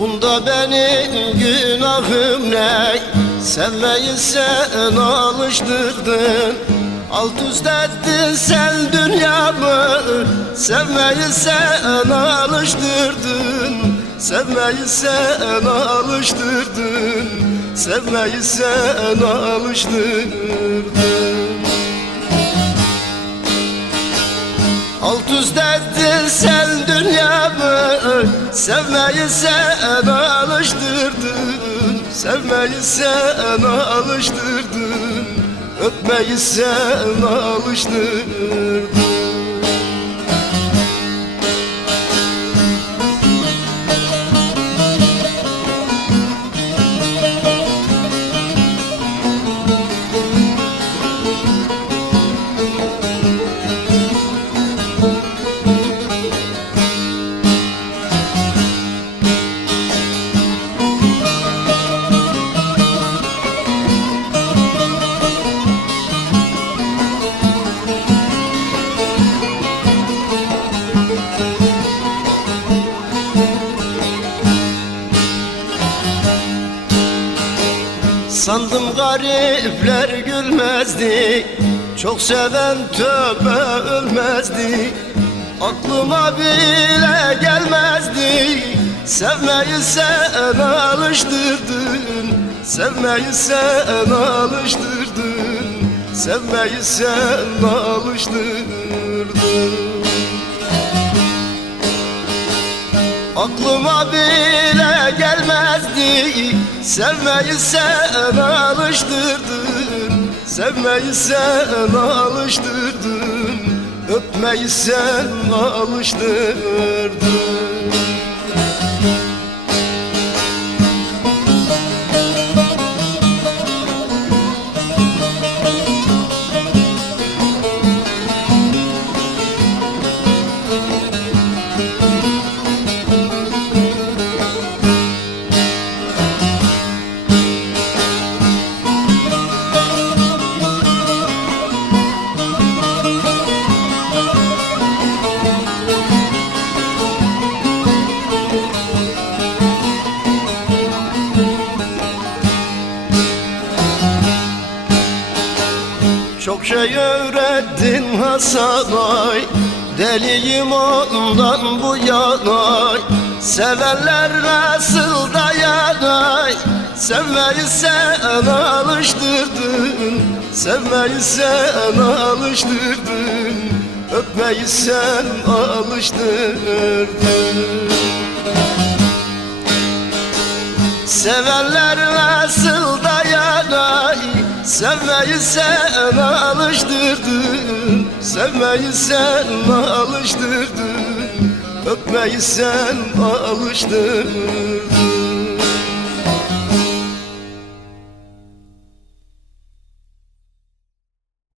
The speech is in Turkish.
Bunda benim günahım ne? Sevmeyi sen alıştırdın. Alt üst ettin sen dünyamı. Sevmeyi sen alıştırdın. Sevmeyi sen alıştırdın. Sevmeyi sen alıştırdın. Sevmeyi sen alıştırdın. Sevmeyi sen alıştırdın. Öpmeyi sen alıştırdın Sandım garipler gülmezdi. Çok seven tövbe ölmezdi. Aklıma bile gelmezdi. Sevmeyi sen alıştırdın. Sevmeyi sen alıştırdın. Sevmeyi sen alıştırdın. Aklıma bile gelmezdi Sevmeyi sen alıştırdın. Sevmeyi sen alıştırdın. Öpmeyi sen alıştırdın şey öğrettin Hasan ay. Deliyim ondan bu yanay. Sevenler nasıl dayanay Sevmeyi sen alıştırdın. Sevmeyi sen alıştırdın. Öpmeyi sen alıştırdın. Sevenler nasıl Sevmeyi sen alıştırdın Sevmeyi sen alıştırdın Öpmeyi sen alıştırdın